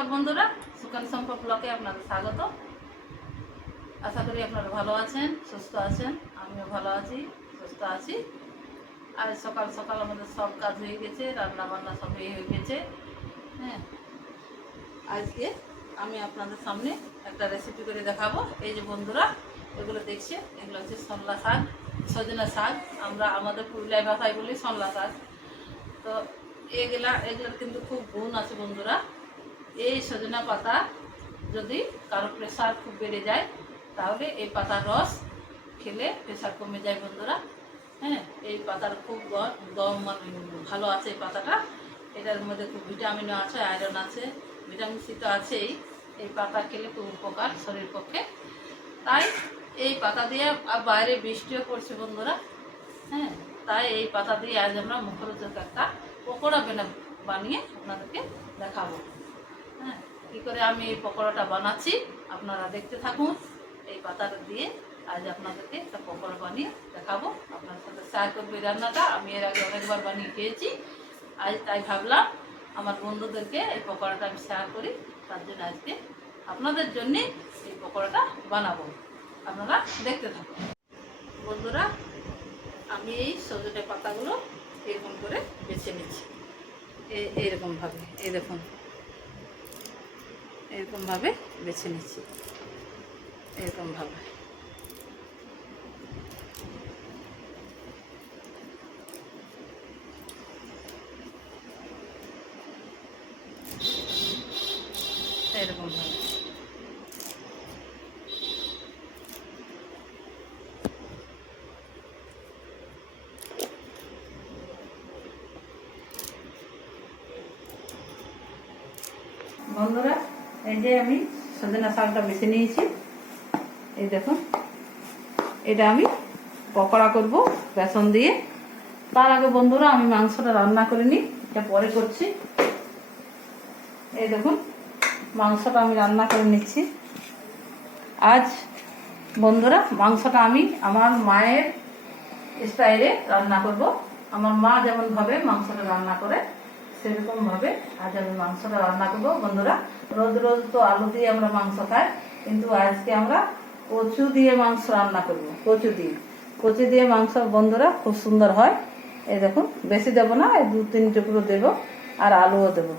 নমস্কার বন্ধুরা সুকান সম্পদ ব্লকে আপনাদের স্বাগত। আশা করি আপনারা ভালো আছেন, সুস্থ আছেন, আমিও ভালো আছি, সুস্থ আছি। আজ সকাল সকাল আমাদের সব কাজ হয়ে গেছে রান্না বান্না সব হয়ে গেছে হ্যাঁ। আজকে আমি আপনাদের সামনে একটা রেসিপি করে দেখাবো। এই যে বন্ধুরা, এগুলো দেখছে, এগুলো হচ্ছে সন্লা শাক, সজনা শাক। আমরা আমাদের পুরুলিয়া ভাষায় বলি সন্লা শাক। তো এগুলা, এগুলোর কিন্তু খুব গুণ আছে বন্ধুরা। এই সজনা পাতা যদি কারও প্রেশার খুব বেড়ে যায়, তাহলে এই পাতার রস খেলে প্রেশার কমে যায় বন্ধুরা। হ্যাঁ এই পাতার খুব দম মানে ভালো আছে এই পাতাটা। এটার মধ্যে খুব ভিটামিনও আছে আয়রন আছে ভিটামিন সি তো আছেই। এই পাতা খেলে খুব উপকার শরীর পক্ষে। তাই এই পাতা দিয়ে আর বাইরে বৃষ্টিও পড়ছে বন্ধুরা। হ্যাঁ তাই এই পাতা দিয়ে আজ আমরা মুখরোচক একটা পকোড়া বেনা বানিয়ে আপনাদেরকে দেখাবো। কী করে আমি এই পকোড়াটা বানাচ্ছি, আপনারা দেখতে থাকুন। এই পাতাটা দিয়ে আজ আপনাদেরকে একটা পকোড়া বানিয়ে দেখাবো। আপনার সাথে শেয়ার করব এই রান্নাটা। আমি এর আগে অনেকবার বানিয়ে খেয়েছি। আজ তাই ভাবলাম, আমার বন্ধুদেরকে এই পকোড়াটা আমি শেয়ার করি। তার জন্য আজকে আপনাদের জন্যে এই পকোড়াটা বানাবো। আপনারা দেখতে থাকুন। বন্ধুরা, আমি এই সজনে পাতাগুলো এরকম করে বেছে নিচ্ছি। এ- এইরকমভাবে, এই দেখুন। এরকমভাবে বেছে নিচ্ছি। এরকমভাবে। এরকমভাবে। বন্ধুরা এই যে আমি সজনা শাকটা বেছে নিয়েছি। এই দেখুন। এটা আমি পকোড়া করব বেসন দিয়ে। তার আগে বন্ধুরা, আমি মাংসটা রান্না করে নিই। এটা পরে করছি। এই দেখুন, মাংসটা আমি রান্না করে নিচ্ছি। আজ বন্ধুরা, মাংসটা আমি আমার মায়ের স্টাইলে রান্না করব। আমার মা যেমন ভাবে মাংসটা রান্না করে সেরকম ভাবে আজ আমি মাংসটা রান্না করব। বন্ধুরা, রোজ রোজ তো আলু দিয়ে আমরা মাংস খাই, কিন্তু আজকে আমরা কচু দিয়ে মাংস রান্না করব। কচু দিয়ে। কচু দিয়ে মাংস, বন্ধুরা, খুব সুন্দর হয়। এই দেখুন, বেশি দেবো না, এই দু তিন টুকরো দেবো আর আলুও দেবো।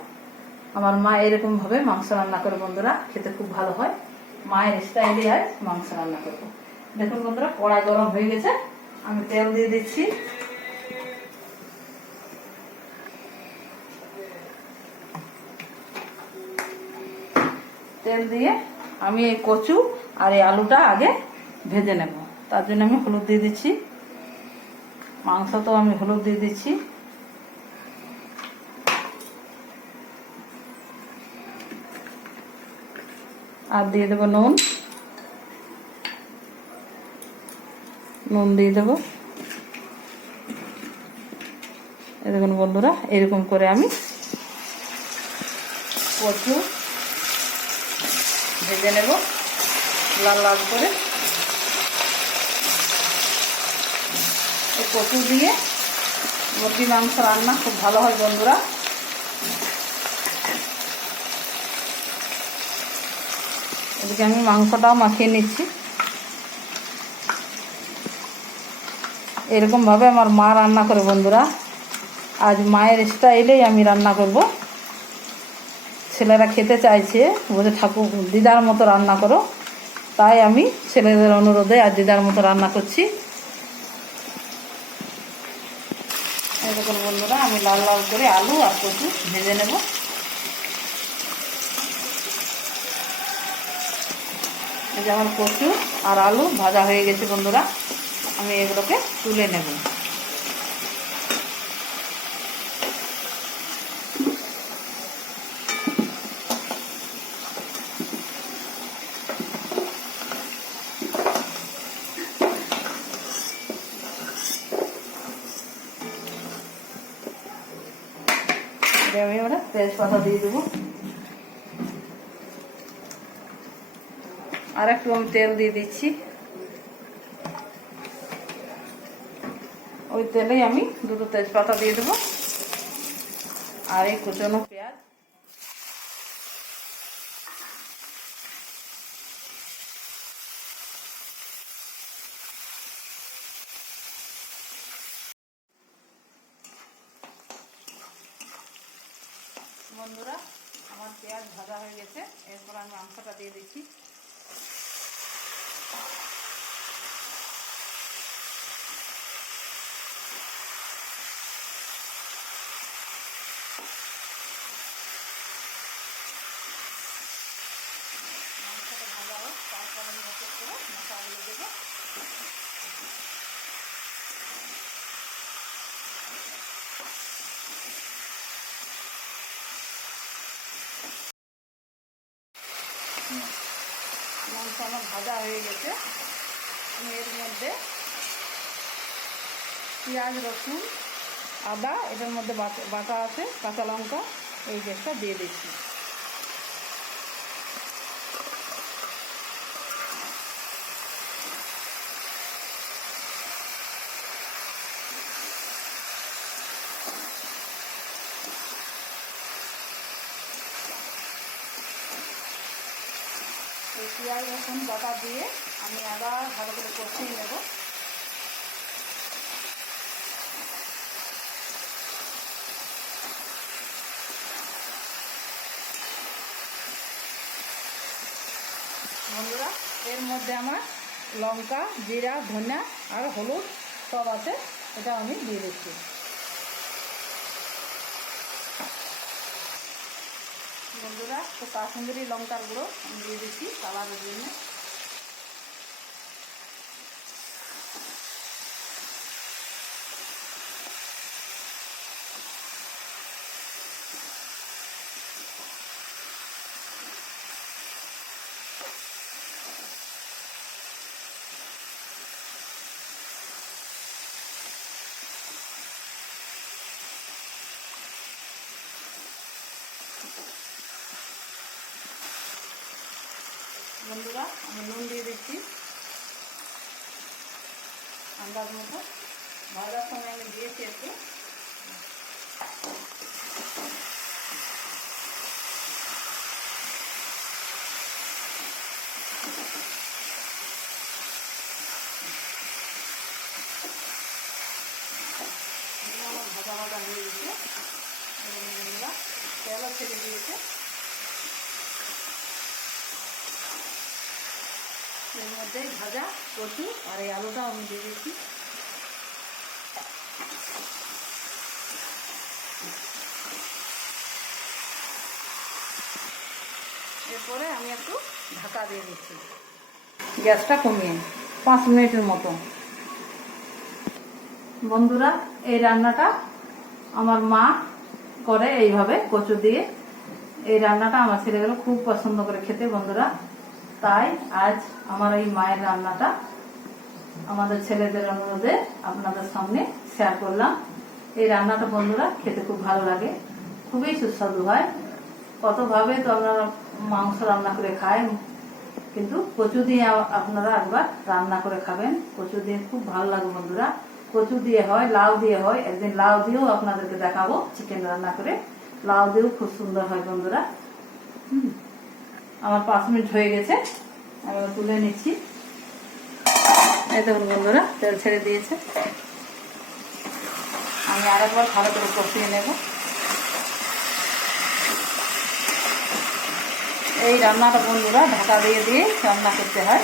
আমার মা এরকম ভাবে মাংস রান্না করে, বন্ধুরা, খেতে খুব ভালো হয়। মায়ের স্টাইলে আজ মাংস রান্না করব। দেখুন, বন্ধুরা, কড়াই গরম হয়ে গেছে। আমি তেল দিয়ে দিচ্ছি। তেল দিয়ে আমি এই কচু আর এই আলুটা আগে ভেজে নেব। তার জন্য আমি হলুদ দিয়ে দিচ্ছি। মাংস তো আমি হলুদ দিয়ে দিচ্ছি। আর দিয়ে দেবো নুন। নুন দিয়ে দেবো। দেখুন বন্ধুরা, এরকম করে আমি কচু ভেজে নেব লাল লাল করে। কচু দিয়ে মুরগি মাংস রান্না খুব ভালো হয় বন্ধুরা। এদিকে আমি মাংসটাও মাখিয়ে নিচ্ছি। এরকমভাবে আমার মা রান্না করে বন্ধুরা। আজ মায়ের স্টাইলেই আমি রান্না করব। ছেলেরা খেতে চাইছে, বলছে, ঠাকুর, দিদার মতো রান্না করো। তাই আমি ছেলেদের অনুরোধে আর দিদার মতো রান্না করছি। দেখুন বন্ধুরা, আমি লাল লাল করে আলু আর কচু ভেজে নেব। যেমন কচু আর আলু ভাজা হয়ে গেছে বন্ধুরা, আমি এগুলোকে তুলে নেব এটা আমি এবারে তেজপাতা দিয়ে দেবো আর একটু আমি তেল দিয়ে দিচ্ছি ওই তেলেই আমি দুটো তেজপাতা দিয়ে দেবো আর এই কুচনো পেঁয়াজ বন্ধুরা আমার পেঁয়াজ ভাজা হয়ে গেছে। এরপর আমি মাংসটা দিয়ে দিচ্ছি। তারপর আমি করে মশলাগুলো দেবো মাংস আমার ভাজা হয়ে গেছে আমি এর মধ্যে পেঁয়াজ, রসুন, আদা, এটার মধ্যে বাটা- আছে, কাঁচা লঙ্কা, এই গ্যাসটা দিয়ে দিচ্ছি। পেঁয়াজ, রসুন, বাটা দিয়ে আমি আদা ভালো করে কষিয়ে নেব বন্ধুরা এর মধ্যে আমার লঙ্কা, জিরা, ধনিয়া আর হলুদ সব আছে, এটা আমি দিয়ে দিচ্ছি। বন্ধুরা, তো কাশ্মীরি লঙ্কার গুঁড়ো আমি দিয়ে দিচ্ছি কালারের জন্য বন্ধুরা আমি নুন দিয়ে দিচ্ছি আন্দাজ মতো ভাজার সময় দিয়েছি ভাজা ভাজা হয়ে গেছে দিয়েছে এর মধ্যে ভাজা কচু আর এই আলুটাও আমি দিয়ে দিচ্ছি। এরপরে আমি একটু ঢাকা দিয়ে দিচ্ছি। গ্যাসটা কমিয়ে, পাঁচ মিনিটের মতো। বন্ধুরা, এই রান্নাটা আমার মা করে এইভাবে কচু দিয়ে। এই রান্নাটা আমার ছেলেগুলো খুব পছন্দ করে খেতে বন্ধুরা। তাই আজ আমার এই মায়ের রান্নাটা আমাদের ছেলেদের অনুরোধে আপনাদের সামনে শেয়ার করলাম। এই রান্নাটা বন্ধুরা খেতে খুব ভালো লাগে, খুবই সুস্বাদু হয়। কতভাবে তো আপনারা মাংস রান্না করে খায় কিন্তু কচু দিয়ে আপনারা একবার রান্না করে খাবেন। কচু দিয়ে খুব ভালো লাগে বন্ধুরা। কচু দিয়ে হয়, লাউ দিয়ে হয়। একদিন লাউ দিয়েও আপনাদেরকে দেখাবো চিকেন রান্না করে। লাউ দিয়েও খুব সুন্দর হয় বন্ধুরা। হুম, আমার পাঁচ মিনিট হয়ে গেছে। আমি তুলে নিচ্ছি। এই দেখুন বন্ধুরা, তেল ছেড়ে দিয়েছে। আমি আরেকবার ভালো করে কষিয়ে নেব। এই রান্নাটা বন্ধুরা ঢাকা দিয়ে দিয়ে রান্না করতে হয়।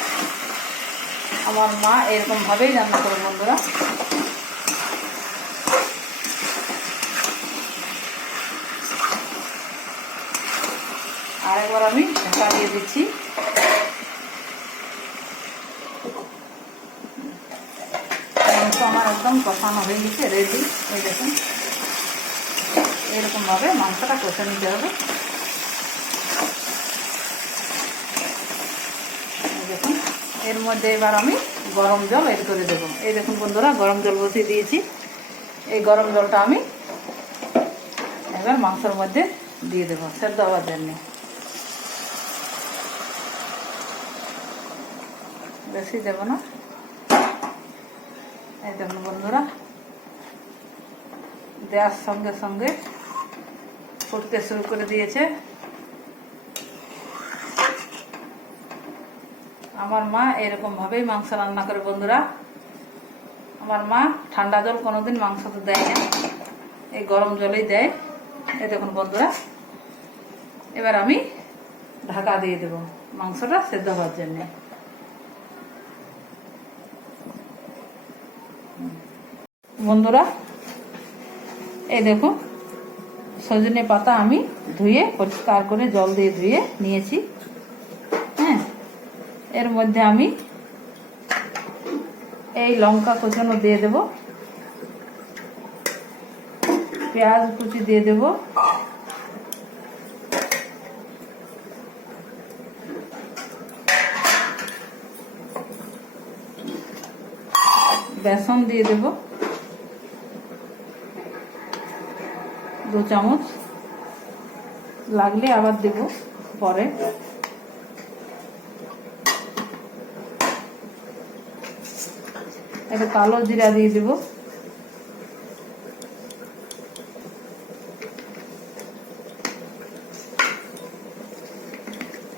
আমার মা এরকম ভাবেই রান্না করে বন্ধুরা। আরেকবার আমি ঢাকা দিয়ে দিচ্ছি। আমার একদম কষানো হয়ে গেছে, রেডি। এই দেখুন। এরকমভাবে মাংসটা কষে নিতে হবে এই দেখুন এর মধ্যে এবার আমি গরম জল এড করে দেবো। এই দেখুন বন্ধুরা, গরম জল বসিয়ে দিয়েছি। এই গরম জলটা আমি এবার মাংসের মধ্যে দিয়ে দেবো। সেদ্ধ হওয়ার জন্য। বেশি দেবো না। এই দেখুন বন্ধুরা, দেওয়ার সঙ্গে সঙ্গে ফুটতে শুরু করে দিয়েছে। আমার মা এরকম ভাবেই মাংস রান্না করে, বন্ধুরা। আমার মা ঠান্ডা জল কোনোদিন মাংস তো দেয় না। এই গরম জলেই দেয়। এই দেখুন, বন্ধুরা। এবার আমি ঢাকা দিয়ে দেব মাংসটা সেদ্ধ হওয়ার জন্যে। বন্ধুরা, এই দেখুন, সজনে পাতা আমি ধুয়ে পরিষ্কার করে জল দিয়ে ধুয়ে নিয়েছি। এর মধ্যে আমি এই লঙ্কা কোচানো দিয়ে দেব। পেঁয়াজ কুচি দিয়ে দেব। বেসন দিয়ে দেব। দু চামচ। লাগলে আবার দেব পরে। একটা কালো জিরা দিয়ে দেব।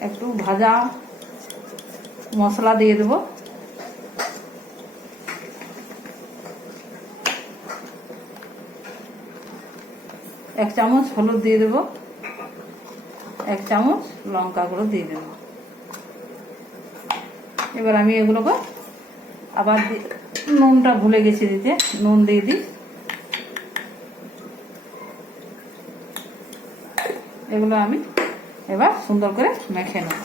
একটু ভাজা মশলা দিয়ে দেব। এক চামচ হলুদ দিয়ে দেব। এক চামচ লঙ্কা গুঁড়ো দিয়ে দেব। এবার আমি এগুলোকে আবার নুনটা ভুলে গেছি দিতে। নুন দিয়ে দিই। এগুলো আমি এবার সুন্দর করে মেখে নেব।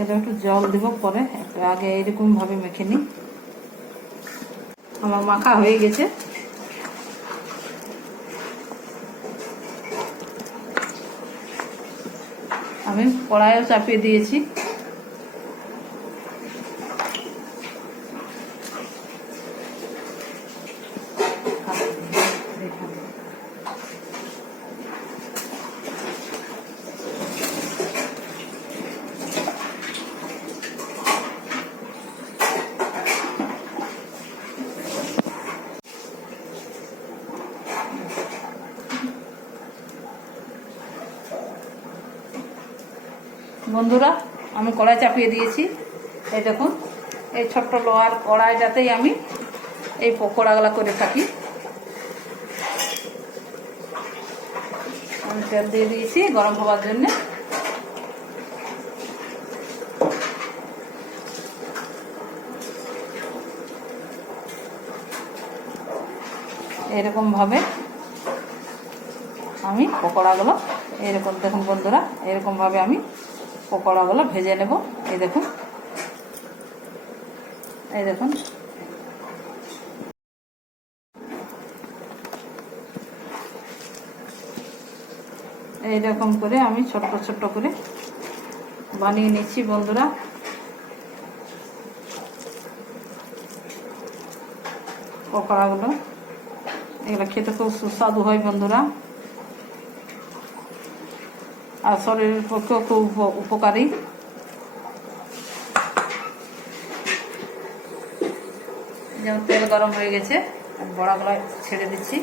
এটা একটু জল দিব পরে। আগে এরকম ভাবে মেখে নিই। আমার মাখা হয়ে গেছে। আমি কড়াইও চাপিয়ে দিয়েছি। বন্ধুরা, আমি কড়াই চাপিয়ে দিয়েছি। এই দেখুন, এই ছোট্ট লোহার কড়াইটাতেই আমি এই পকোড়াগুলা করে থাকি। আমি তেল দিয়ে দিয়েছি গরম হওয়ার জন্য। এরকম ভাবে আমি পকোড়াগুলো, এরকম দেখুন বন্ধুরা এরকম ভাবে আমি পকোড়াগুলো ভেজে নেব। এই দেখুন। এই দেখুন। এইরকম করে আমি ছোট্ট ছোট্ট করে বানিয়ে নিচ্ছি বন্ধুরা। পকোড়াগুলো এগুলো খেতে খুব সুস্বাদু হয় বন্ধুরা। আর শরীরের পক্ষেও খুব উপকারী। যেমন তেল গরম হয়ে গেছে। বড়াগুলো ছেড়ে দিচ্ছি।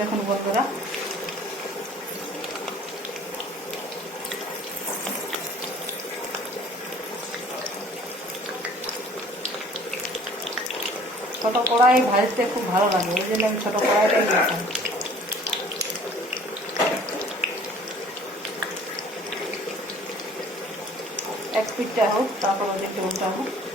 দেখুন বন্ধুরা। ছোট কড়াই ভাজতে খুব ভালো লাগে, ওই জন্য আমি ছোট কড়াইটাই দিয়েছি। এক পিঠটা হোক, তারপর ওদেরকে উল্টাবো এই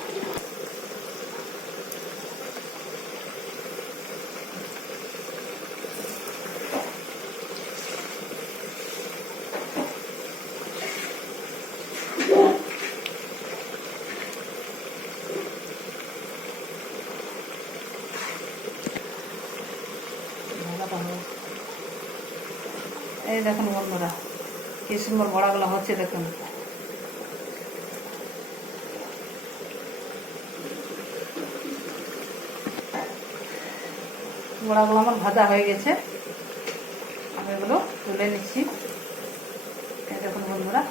সুন্দর বড়াগুলো হচ্ছে দেখুন। বড়াগুলো আমার ভাজা হয়ে গেছে। আমি এগুলো তুলে নিচ্ছি। দেখুন বন্ধুরা।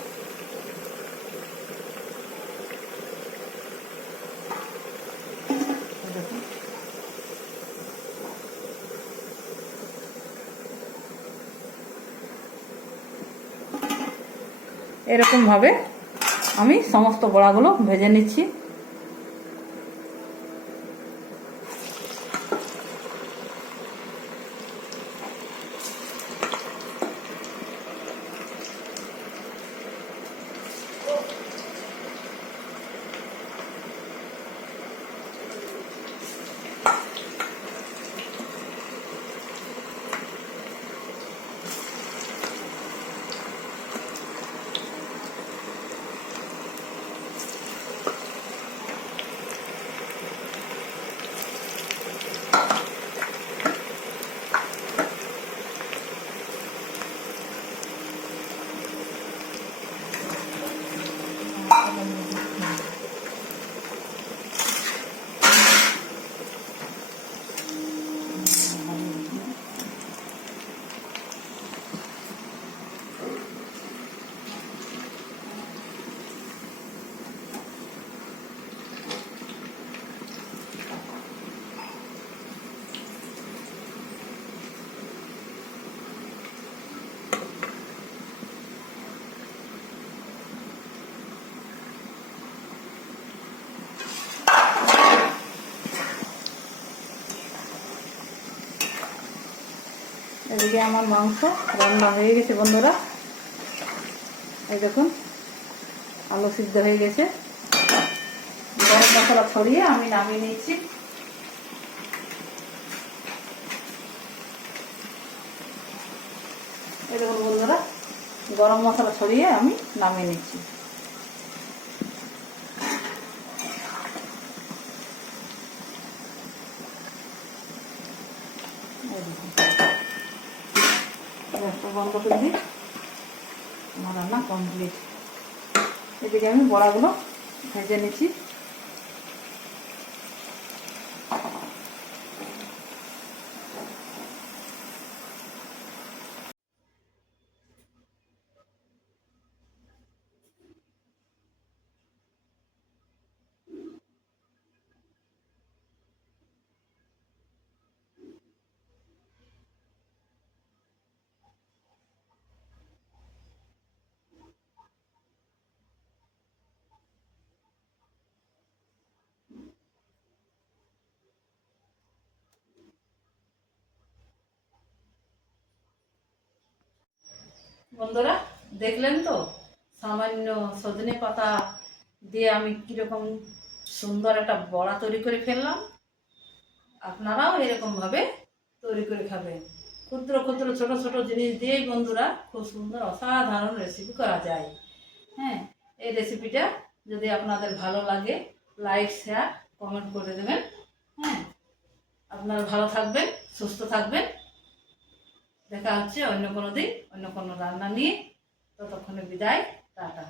এরকমভাবে আমি সমস্ত বড়াগুলো ভেজে নিচ্ছি। এদিকে আমার মাংস রান্না হয়ে গেছে বন্ধুরা। এই দেখুন, আলু সিদ্ধ হয়ে গেছে। গরম মশলা ছড়িয়ে আমি নামিয়ে নিচ্ছি এই দেখুন বন্ধুরা, গরম মশলা ছড়িয়ে আমি নামিয়ে নিচ্ছি এই দেখুন গ্যাসটা বন্ধ করে দিই। আমার রান্না কমপ্লিট এদিকে আমি বড়াগুলো ভেজে নিচ্ছি। বন্ধুরা, দেখলেন তো? সামান্য সজনে পাতা দিয়ে আমি কীরকম সুন্দর একটা বড়া তৈরি করে ফেললাম। আপনারাও এরকমভাবে তৈরি করে খাবেন। ক্ষুদ্র ক্ষুদ্র ছোট ছোট জিনিস দিয়েই বন্ধুরা খুব সুন্দর অসাধারণ রেসিপি করা যায়। হ্যাঁ এই রেসিপিটা যদি আপনাদের ভালো লাগে লাইক শেয়ার কমেন্ট করে দেবেন। হ্যাঁ আপনারা ভালো থাকবেন, সুস্থ থাকবেন। দেখা হচ্ছে অন্য কোনো দিন অন্য কোনো রান্না নিয়ে। ততক্ষণে বিদায় টাটা।